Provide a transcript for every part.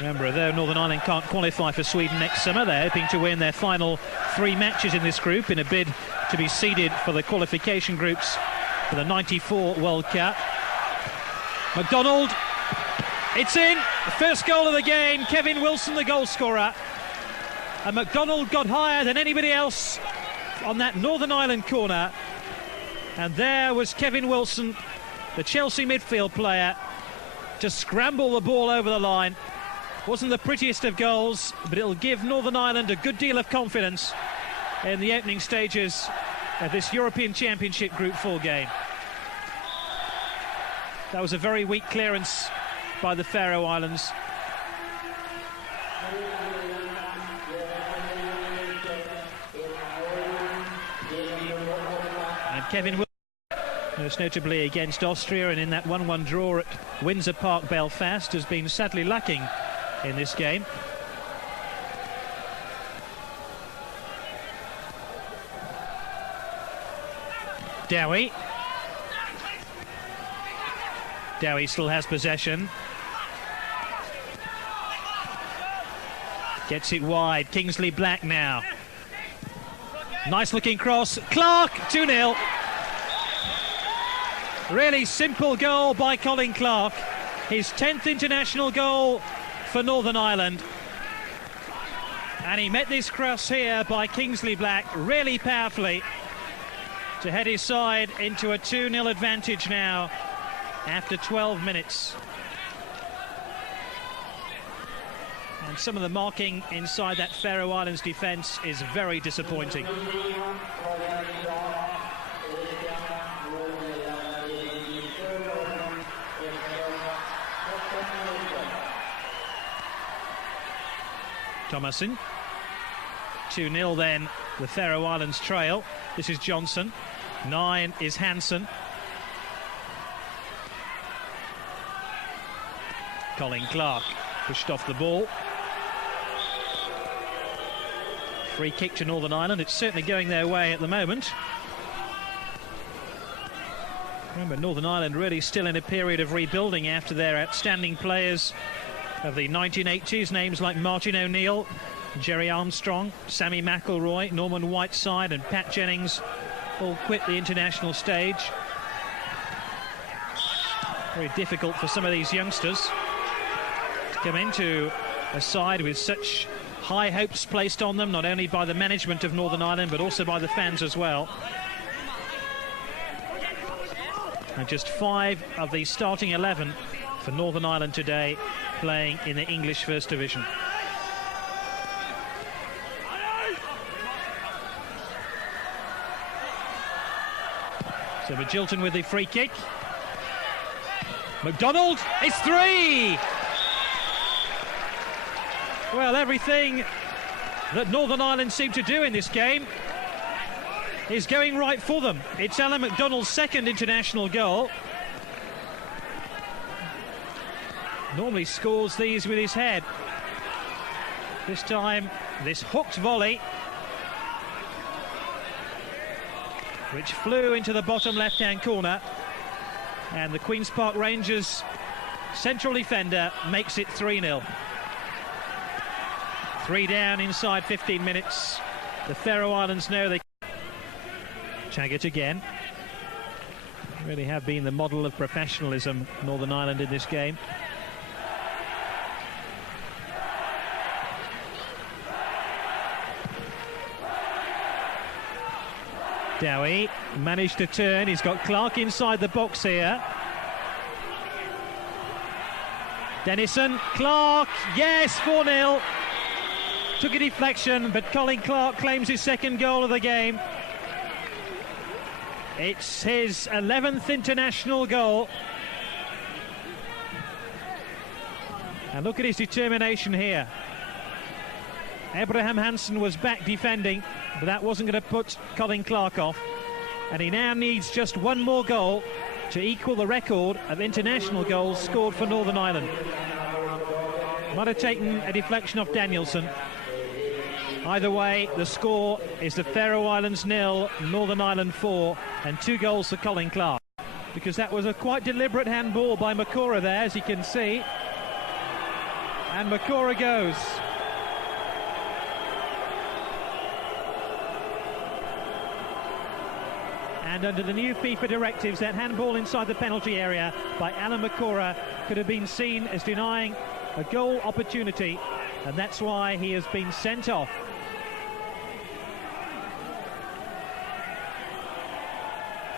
Remember, though Northern Ireland can't qualify for Sweden next summer, they're hoping to win their final 3 matches in this group in a bid to be seeded for the qualification groups for the '94 World Cup. McDonald, it's in! The first goal of the game, Kevin Wilson, the goal scorer. And McDonald got higher than anybody else on that Northern Ireland corner. And there was Kevin Wilson, the Chelsea midfield player, to scramble the ball over the line. Wasn't the prettiest of goals, but it'll give Northern Ireland a good deal of confidence in the opening stages of this European Championship Group 4 game. That was a very weak clearance by the Faroe Islands. And Kevin Wilson, most notably against Austria and in that 1-1 draw at Windsor Park, Belfast, has been sadly lacking in this game. Dowie still has possession. Gets it wide. Kingsley Black now. Nice looking cross. Clark, 2-0. Really simple goal by Colin Clark. His 10th international goal for Northern Ireland. And he met this cross here by Kingsley Black really powerfully to head his side into a 2-0 advantage now after 12 minutes. And some of the marking inside that Faroe Islands defence is very disappointing. Thomason. 2-0 then, the Faroe Islands trail. This is Johnson. 9 is Hansen. Colin Clark pushed off the ball. Free kick to Northern Ireland. It's certainly going their way at the moment. Remember, Northern Ireland really still in a period of rebuilding after their outstanding players of the 1980s, names like Martin O'Neill, Jerry Armstrong, Sammy McIlroy, Norman Whiteside and Pat Jennings all quit the international stage. Very difficult for some of these youngsters to come into a side with such high hopes placed on them, not only by the management of Northern Ireland but also by the fans as well. And just 5 of the starting 11 for Northern Ireland today playing in the English First Division. So Magilton with the free kick. McDonald, it's 3! Well, everything that Northern Ireland seem to do in this game is going right for them. It's Alan McDonald's second international goal. Normally scores these with his head. This time, this hooked volley, which flew into the bottom left-hand corner, and the Queen's Park Rangers central defender makes it 3-0. 3 down inside 15 minutes. The Faroe Islands know they... Taggart again. Really have been the model of professionalism, Northern Ireland, in this game. Dowie managed to turn. He's got Clark inside the box here. Dennison, Clark, yes, 4-0. Took a deflection, but Colin Clark claims his second goal of the game. It's his 11th international goal. And look at his determination here. Abraham Hansen was back defending, but that wasn't going to put Colin Clark off. And he now needs just one more goal to equal the record of international goals scored for Northern Ireland. Might have taken a deflection off Danielson. Either way, the score is the Faroe Islands 0, Northern Ireland 4, and 2 goals for Colin Clark. Because that was a quite deliberate handball by Makora there, as you can see. And Makora goes. And under the new FIFA directives, that handball inside the penalty area by Alan Makora could have been seen as denying a goal opportunity, and that's why he has been sent off.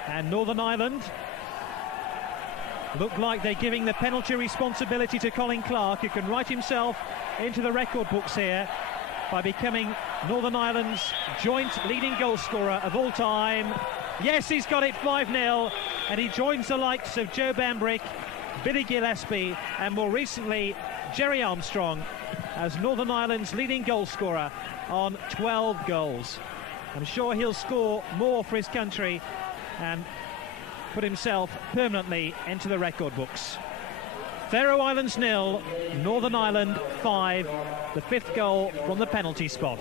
And Northern Ireland look like they're giving the penalty responsibility to Colin Clark, who can write himself into the record books here by becoming Northern Ireland's joint leading goal scorer of all time. Yes, he's got it 5-0, and he joins the likes of Joe Bambrick, Billy Gillespie, and more recently Jerry Armstrong as Northern Ireland's leading goal scorer on 12 goals. I'm sure he'll score more for his country and put himself permanently into the record books. Faroe Islands 0, Northern Ireland 5, the 5th goal from the penalty spot.